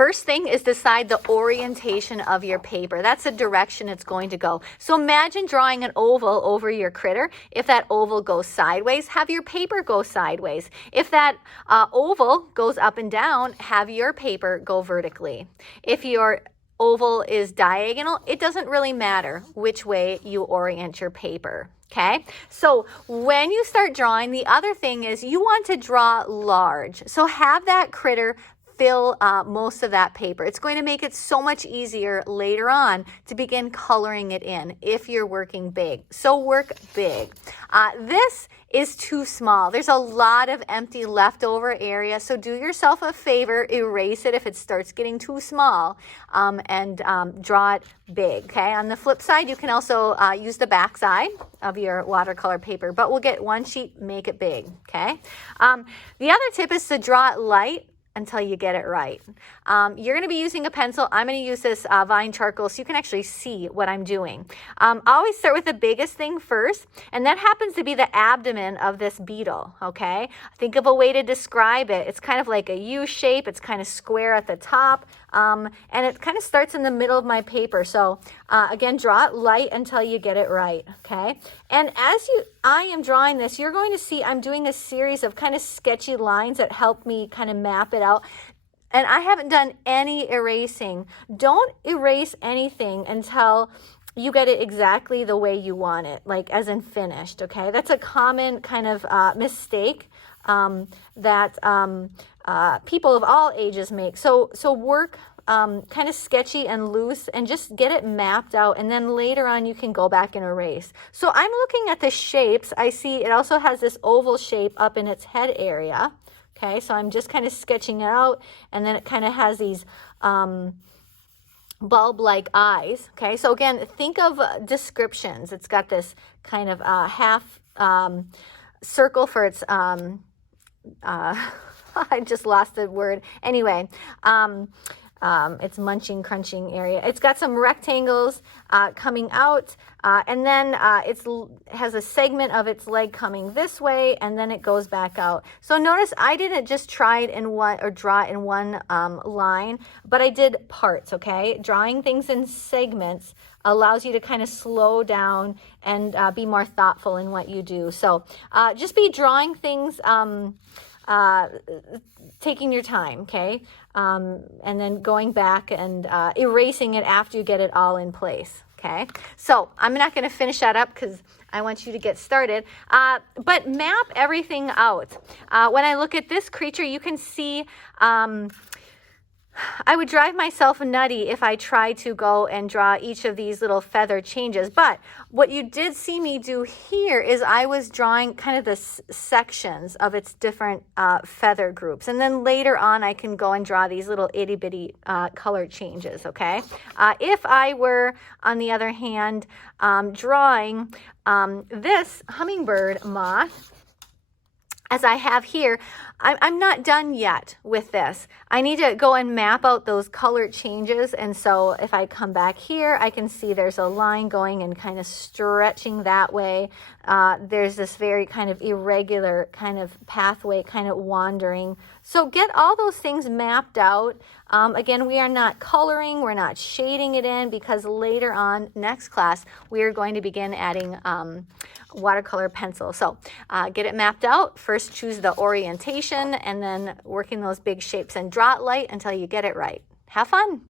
First thing is decide the orientation of your paper. That's the direction it's going to go. So imagine drawing an oval over your critter. If that oval goes sideways, have your paper go sideways. If that oval goes up and down, have your paper go vertically. If your oval is diagonal, it doesn't really matter which way you orient your paper. Okay, so when you start drawing, the other thing is you want to draw large. So have that critter fill most of that paper. It's going to make it so much easier later on to begin coloring it in if you're working big. So work big. This is too small. There's a lot of empty leftover area, so do yourself a favor, erase it if it starts getting too small, and draw it big. Okay, on the flip side, you can also use the back side of your watercolor paper, but we'll get one sheet, make it big. Okay, the other tip is to draw it light until you get it right. You're going to be using a pencil. I'm going to use this Vine charcoal so you can actually see what I'm doing. Always start with the biggest thing first, and that happens to be the abdomen of this beetle, okay? Think of a way to describe it. It's kind of like a U shape. It's kind of square at the top, and it kind of starts in the middle of my paper. So again, draw it light until you get it right, okay? And as I am drawing this, you're going to see I'm doing a series of kind of sketchy lines that help me kind of map it out. And I haven't done any erasing. Don't erase anything until you get it exactly the way you want it, like as in finished, okay? That's a common kind of mistake that people of all ages make. So work kind of sketchy and loose and just get it mapped out, and then later on you can go back and erase. So I'm looking at the shapes. I see it also has this oval shape up in its head area. Okay, so I'm just kind of sketching it out, and then it kind of has these bulb-like eyes. Okay, so again, think of descriptions. It's got this kind of half circle for its, I just lost the word. Anyway, its munching, crunching area. It's got some rectangles coming out, and then it has a segment of its leg coming this way, and then it goes back out. So notice I didn't just try it in one or draw it in one line, but I did parts, okay? Drawing things in segments allows you to kind of slow down and be more thoughtful in what you do. So just be drawing things taking your time, okay? And then going back and erasing it after you get it all in place, okay? So I'm not going to finish that up because I want you to get started, but map everything out. When I look at this creature, you can see I would drive myself nutty if I tried to go and draw each of these little feather changes. But what you did see me do here is I was drawing kind of the sections of its different feather groups. And then later on, I can go and draw these little itty bitty color changes, okay? If I were, on the other hand, drawing this hummingbird moth, as I have here, I'm not done yet with this. I need to go and map out those color changes. And so if I come back here, I can see there's a line going and kind of stretching that way. There's this very kind of irregular kind of pathway kind of wandering. So get all those things mapped out. Again, we are not coloring, we're not shading it in, because later on, next class, we are going to begin adding watercolor pencil. So get it mapped out. First, choose the orientation, and then working those big shapes, and draw it light until you get it right. Have fun.